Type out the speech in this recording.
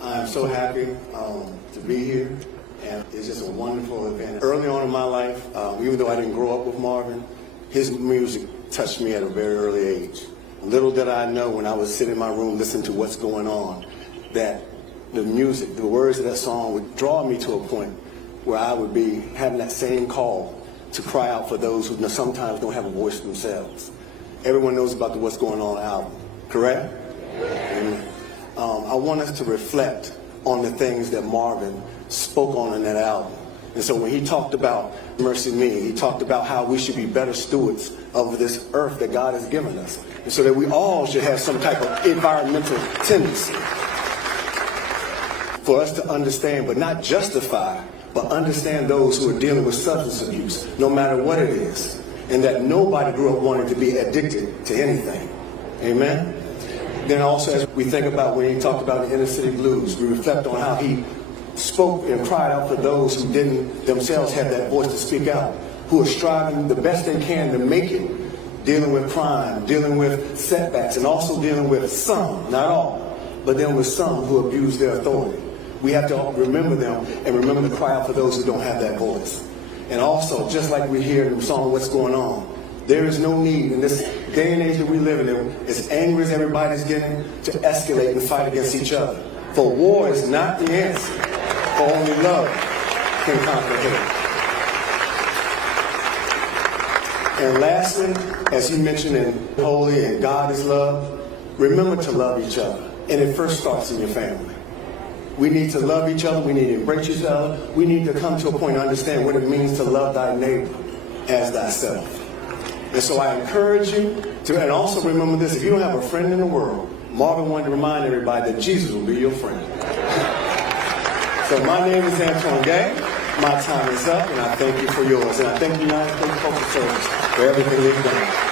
I'm so happy to be here, and it's just a wonderful event. Early on in my life, even though I didn't grow up with Marvin, his music touched me at a very early age. Little did I know when I was sitting in my room listening to what's going on, that the music, the words of that song would draw me to a point where I would be having that same call to cry out for those who sometimes don't have a voice themselves. Everyone knows about the What's Going On album, correct? Amen. I want us to reflect on the things that Marvin spoke on in that album. And so when he talked about Mercy Me, he talked about how we should be better stewards of this earth that God has given us. And so that we all should have some type of environmental tendency for us to understand, but not justify, but understand those who are dealing with substance abuse, no matter what it is. And that nobody grew up wanting to be addicted to anything. Amen? Then also, as we think about when he talked about the inner city blues, we reflect on how he spoke and cried out for those who didn't themselves have that voice to speak out, who are striving the best they can to make it, dealing with crime, dealing with setbacks, and also dealing with some, not all, but then with some who abuse their authority. We have to remember them and remember to cry out for those who don't have that voice. And also, just like we hear in the song, What's Going On, there is no need in this day and age that we live in, as angry as everybody's getting, to escalate and fight against each other. For war is not the answer, for only love can conquer hate. And lastly, as he mentioned in Holy and God is Love, remember to love each other. And it first starts in your family. We need to love each other. We need to embrace each other. We need to come to a point to understand what it means to love thy neighbor as thyself. And so I encourage you to, and also remember this, if you don't have a friend in the world, Marvin wanted to remind everybody that Jesus will be your friend. So my name is Antwaun Gay. My time is up, and I thank you for yours. And I thank the United States Postal Service for everything they've done.